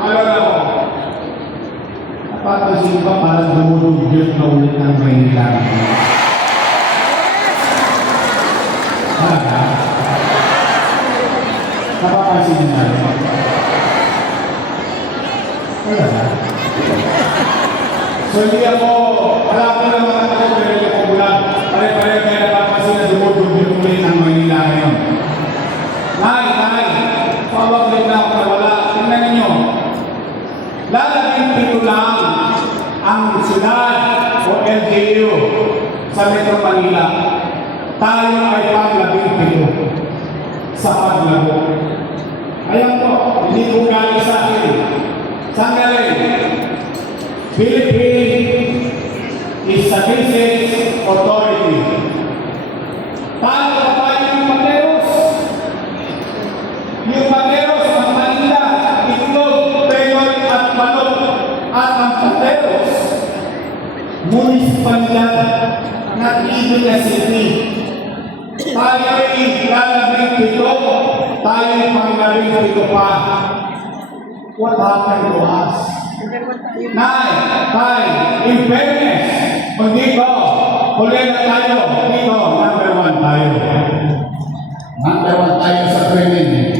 Alala ko, napapansin ba parang dumudugyot na ulit ng Maynila? Talaga? Napapansin niya na? Talaga? So hindi ako, wala ko naman ako, pero hindi ako bulan. Pare-pare kaya napapansin na dumudugyot ulit ng Maynila ngayon. Nay, pawag na ako na wala. Tingnan ninyo. Lalaging pito lang ang siyudad o LGU sa Metro Manila. Tayo ay pang-labing-pito sa paglago. Ayan po, hindi po galing sa akin. Saan galing? Philippine Statistics Authority. Tayo pa tayo yung Materos. Yung Materos ng Manila, Itlog, Peyoy at Manok at ang Materos, munisipalidad ng Iloilo City. Tayo ay lalabing-pito, tayo ay panglabing-pito pa. What happened to us? Nay, in fairness, kung dito, huli na tayo, dito, number 1 tayo. Number 1 tayo sa training.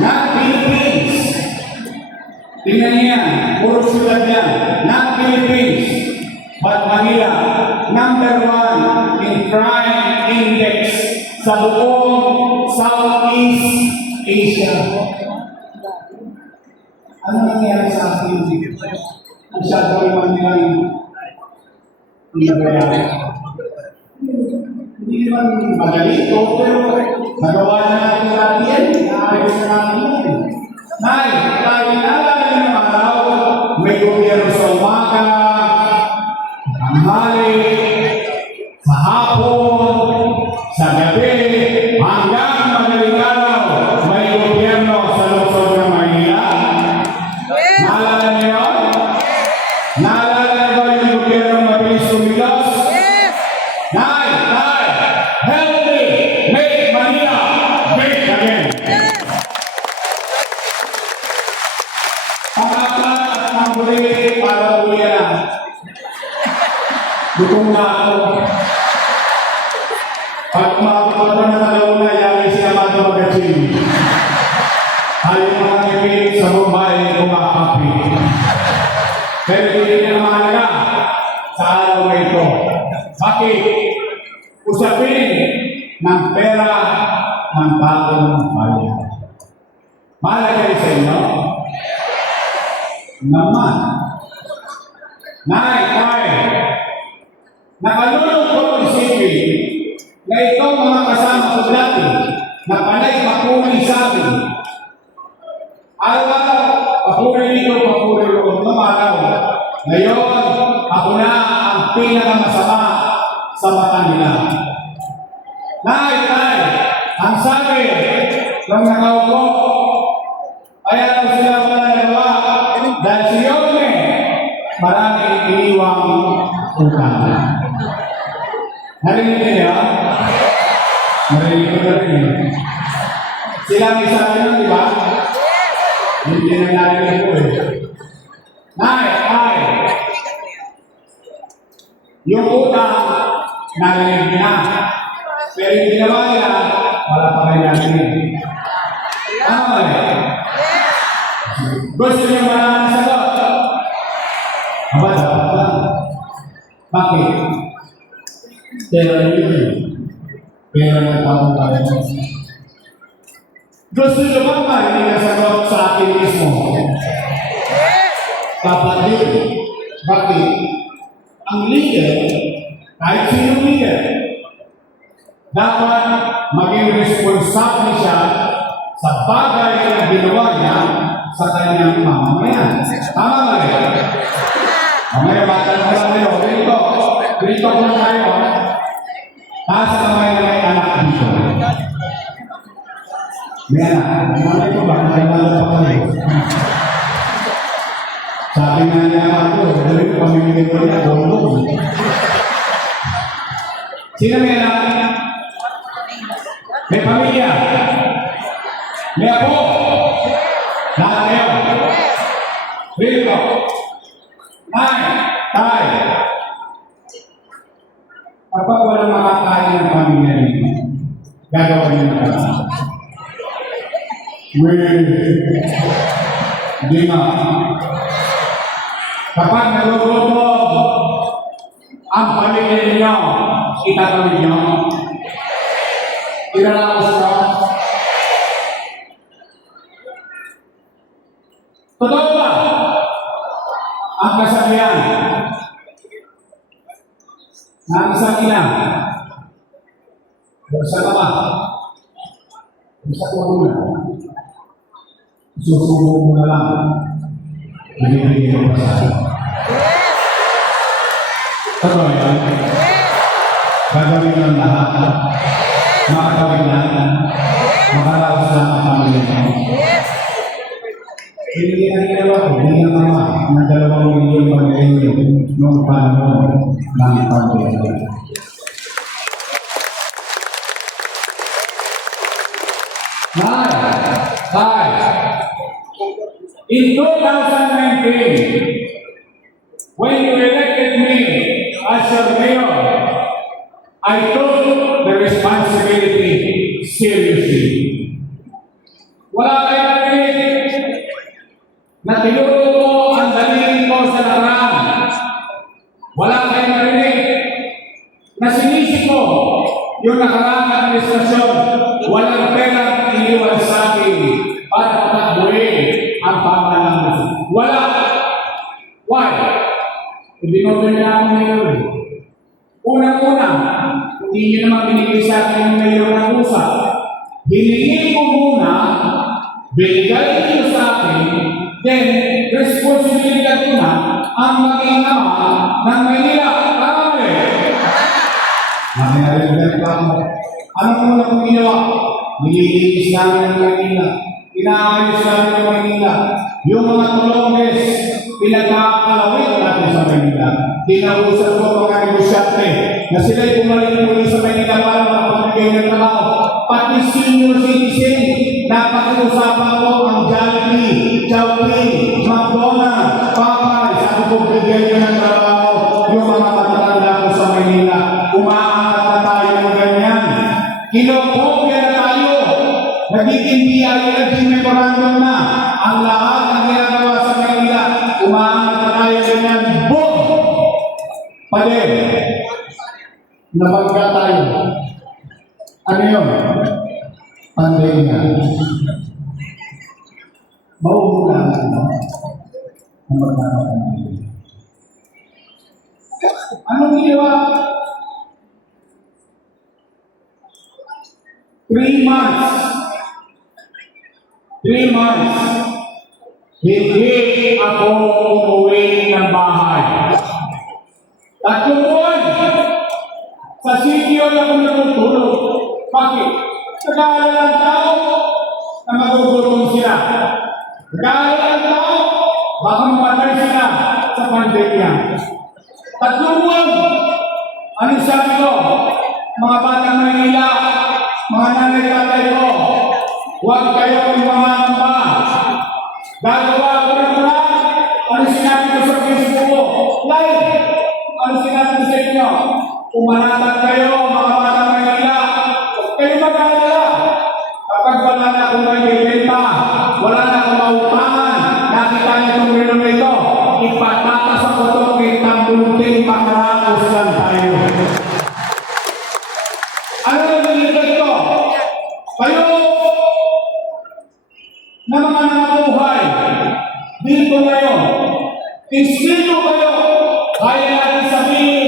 Not Philippines. Tingnan niya, puro siyudad yan. Not Philippines, but Manila. Number 1 in crime index sa buong Southeast Asia. Ano nangyari sa atin? Masyado naman nila yung nagayari. Hindi naman madali ito, pero nagawa na natin natin yan. Naayos na natin yan. Nay, tayo nalala ng araw, may gobyerno sa umaga, tanghali, sa hapon, sa gabi, hanggang madaling araw, may gobyerno sa lungsod ng Maynila. Naalala niyo yun? Naalala niyo ba yung gobyerno mabilis kumilos? Nay, help me make Manila great again. Pangatlan at manghuli para uwi na. Gutom na ako. Pag umabot na nakalauna, yari si Amado Magachin. Tayo mga ngipin sa Mumbai kumakapi. Pero hindi na mahalaga sa araw na ito. Bakit? Usapin ng pera ng bagong bayan. Mahalaga sa inyo? Naman. Nay, nakalulong ko isipin na itong mga kasama ko dati na panay papuri sa akin. Araw-araw, papuri dito, papuri doon, namaraw. Ngayon, ako na ang pinakamasama sa mata nila. Nay, ang sabi ng nakaupo, kaya daw sila wala nagawa dahil si Yorme, maraming iniwang utang. Narinig niya? Narinig ko na rin. Sila may sabi nun, di ba? Hindi na narinig ko eh. Nay, yung utang, narinig niya. Pero yung ginawa nila, wala pa kayo narinig. Tama eh? Gusto niyo maraming sagot? Aba, dapat ba? Bakit? Pero yun. Pero nagpapang tayo. Gusto nyo ba marinig ang sagot sa akin mismo? Dapat yun. Bakit? Ang leader, kahit sino leader, dapat maging responsable siya sa bagay na ginawa niya sa kanyang mamamayan. Tama ba rin? Mamaya bata na lang kayo. Dito ko na tayo. Taas na may anak dito. May anak. Malay ko ba? May anak pa kayo. Sabi nga niya ako, dali ko pamimigay ko niya, tulong. Sino may anak? May pamilya. May apo? Lahat kayo? Ready ko? Tay. Kapag walang makakain ng pamilya ninyo, gagawin niyo na lang. Hindi nga. Kapag nagugutom ang pamilya ninyo, itatawid niyo. Iralaos ka. Totoo ba? Ang kasabihan ng isang ina, sa kama, sa kumuna, susubok mo na lang, binibigay mo pa sa totoo yan? Gagawin ng lahat, makakawin na, makaraos na ang pamilya mo. Hindi na ginawa, hindi na mama ng 2 milyon pag-ibig noong panahon ng pandemya. In 2019, when you elected me as your mayor, I took the responsibility seriously. Wala kayo narinig na tinuro ko ang daliri ko sa nakaraan. Wala kayong narinig na sinisi ko yung nakaraang administrasyon. Walang perang iniwan sa akin para patakbuhin ang pamahalaan. Wala. Why? Ibinoto niya ako ngayon. Unang-una, hindi niyo naman binigay sa akin yung ngayon ng usap. Hiningin ko muna, binigay niyo sa akin, then, responsibilidad ko na ang maging ama ng Maynila. Tama ba eh? Makinarinig pa ako. Ano ko na kung ginawa? Nililinis namin ng Maynila. Inaayos namin ng Maynila. Yung mga tulonges, pinagkakalawin natin sa Maynila. Tinausap ko mga negosyante na sila'y bumalik muli sa Maynila para makapagbigay ng trabaho. Pati senior citizen, napakiusapan ko ang Jollibee, Chowking, McDonald's, Popeye, sabi ko bigyan niyo ng trabaho yung mga matatanda ko sa Maynila. Umaangat na tayo ng ganyan. Kinokopya na tayo. Nagiging BILG memorandum na. Ang lahat ng ginagawa sa Maynila, umaangat na tayo ganyan. Boom! Pader, nabagka tayo. Ano yun? Pandemya. Mauuna ang magkakapandemya. Anong ginawa? 3 months. 3 months. Hindi ako umuwi ng bahay. 3 buwan. Sa sitio na ako natutulog. Bakit? Nag-aalala ang tao na magugutom sila. Nag-aalala ang tao, baka mamatay sila sa pandemya. 3 buwan. Anong sabi ko? Mga batang Maynila, mga nanay-tatay ko, huwag kayong mamamba. Gagawa ko ng plan. Ano sinabi ko sa Facebook ko? Live! Ano sinabi ko sa inyo? Umanatag kayo, mga batang Maynila. Huwag kayo mag-aalala. Kapag wala na akong maibibenta, wala na akong maupahan, nakita niyo itong relo ito, ipatatas ako ito, kitang bunting makaraos lang tayo. Ano yung nilagay ko? Kayo na mga namuhay dito ngayon, ispiro kayo, kaya natin sabihin